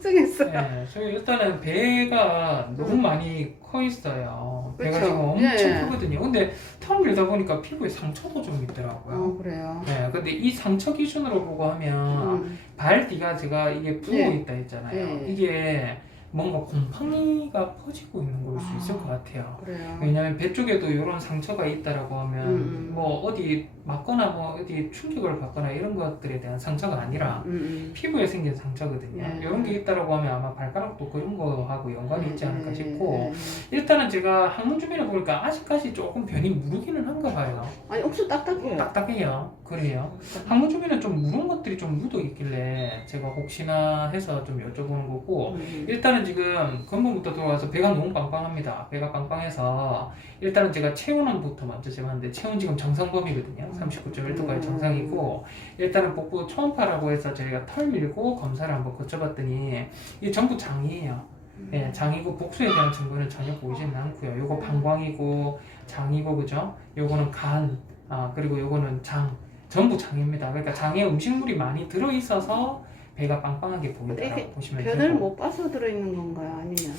걱정했어요. 네, 저희 일단은 배가 너무 음. 많이 커 있어요. 배가 그쵸. 지금 엄청 예. 크거든요. 근데 털 밀다 보니까 피부에 상처도 좀 있더라고요. 어 그래요. 네, 근데 이 상처 기준으로 보고 하면 음. 발 뒤가 제가 이게 부어 네. 있다 했잖아요. 네. 이게 뭔가 곰팡이가 퍼지고 있는 걸수 아. 있을 것 같아요. 그래요. 왜냐면 배 쪽에도 이런 상처가 있다라고 하면 음. 뭐 어디 맞거나 뭐 어디 충격을 받거나 이런 것들에 대한 상처가 아니라 음, 음. 피부에 생긴 상처거든요. 네. 이런 게 있다라고 하면 아마 발가락도 그런 거하고 연관이 있지 않을까 네, 싶고 네, 일단은 제가 항문 주변에 보니까 아직까지 조금 변이 무르기는 한가 봐요. 네. 아니 옥수 딱딱해요. 딱딱해요. 그래요. 항문 주변에 좀 무른 것들이 좀 묻어 있길래 제가 혹시나 해서 좀 여쭤보는 거고 음. 일단은 지금 근본부터 들어와서 배가 너무 빵빵합니다. 배가 빵빵해서 일단은 제가 체온원부터 먼저 재봤는데 체온 지금 정상범위거든요. 39.1도까지 정상이고 일단은 복부 초음파라고 해서 저희가 털 밀고 검사를 한번 거쳐봤더니 이게 전부 장이에요. 예, 장이고 복수에 대한 증거는 전혀 보이지는 않고요. 요거 방광이고 장이고 그죠? 요거는 간, 아 그리고 요거는 장, 전부 장입니다. 그러니까 장에 음식물이 많이 들어 있어서 배가 빵빵하게 보인다라고 보시면 변을 되고. 못 봐서 들어있는 건가요? 아니면?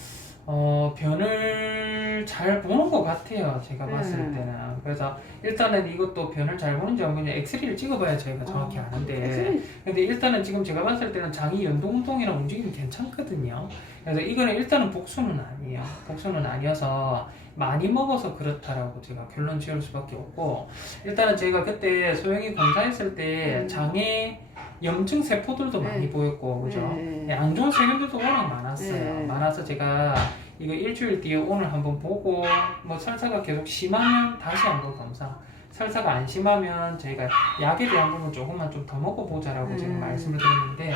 어, 변을 잘 보는 것 같아요. 제가 네. 봤을 때는. 그래서 일단은 이것도 변을 잘 보는지 안 보는지 엑스레이를 찍어봐야 저희가 정확히 어, 아는데. 엑스레이 근데 일단은 지금 제가 봤을 때는 장이 연동운동이랑 움직임이 괜찮거든요. 그래서 이거는 일단은 복수는 아니에요. 복수는 아니어서 많이 먹어서 그렇다라고 제가 결론 지을 수밖에 없고 일단은 제가 그때 소영이 검사했을 때 음. 장에 염증 세포들도 네. 많이 보였고 그죠? 네. 네, 안 좋은 세균들도 워낙 많았어요. 네. 많아서 제가 이거 일주일 뒤에 오늘 한번 보고 뭐 설사가 계속 심하면 다시 한번 검사. 설사가 안 심하면 저희가 약에 대한 부분 조금만 좀 더 먹어보자라고 제가 음. 말씀을 드렸는데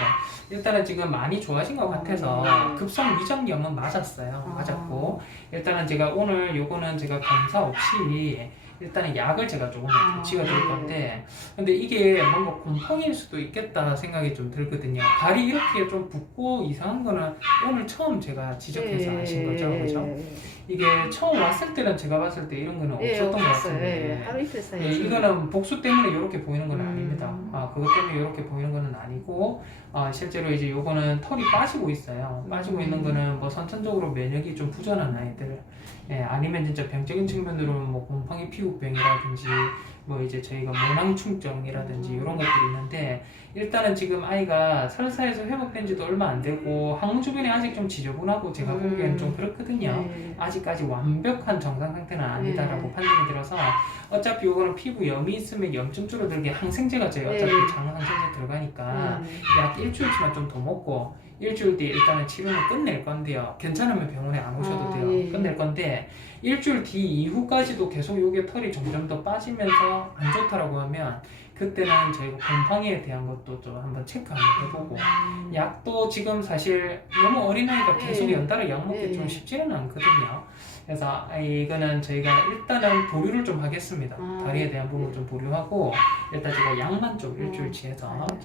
일단은 지금 많이 좋아진 것 같아서 음. 급성 위장염은 맞았어요. 아. 맞았고 일단은 제가 오늘 요거는 제가 검사 없이 일단은 약을 제가 조금 아, 조치가 될 네. 건데 근데 이게 뭔가 곰팡이일 수도 있겠다 생각이 좀 들거든요. 발이 이렇게 좀 붓고 이상한 거는 오늘 처음 제가 지적해서 예, 아신 거죠, 그죠? 이게 처음 왔을 때는 제가 봤을 때 이런 거는 예, 없었던 것 없었어요. 같은데 예, 하루 이틀 사이에. 예, 이거는 복수 때문에 이렇게 보이는 건 음. 아닙니다. 아, 그것 때문에 이렇게 보이는 건 아니고, 아, 실제로 이제 요거는 털이 빠지고 있어요. 빠지고 음. 있는 거는 뭐 선천적으로 면역이 좀 부전한 아이들, 예, 아니면 진짜 병적인 측면으로는 뭐 곰팡이 피부병이라든지, 뭐 이제 저희가 모낭충정이라든지 음. 이런 것들이 있는데, 일단은 지금 아이가 설사에서 회복된 지도 얼마 안 되고, 항문 주변이 아직 좀 지저분하고 제가 음. 보기에는 좀 그렇거든요. 네. 아직까지 완벽한 정상 상태는 아니다라고 네. 판단이 들어서 어차피 이거는 피부 염이 있으면 염증 줄어들게 항생제가 저희 어차피 네. 장 항생제 들어가니까 음. 약 일주일치만 좀 더 먹고 일주일 뒤에 일단은 치료는 끝낼 건데요. 괜찮으면 병원에 안 오셔도 아, 돼요. 예. 끝낼 건데 일주일 뒤 이후까지도 계속 요게 털이 점점 더 빠지면서 안 좋다라고 하면 그때는 저희가 곰팡이에 대한 것도 좀 한번 체크 한번 해보고 음. 약도 지금 사실 너무 어린아이가 계속 예. 연달아 약 먹기 예. 좀 쉽지는 않거든요. 그래서 아, 이거는 저희가 일단은 보류를 좀 하겠습니다. 아. 다리에 대한 부분 좀 보류하고 일단 제가 약만 좀 음. 일주일치 해서 아. 좀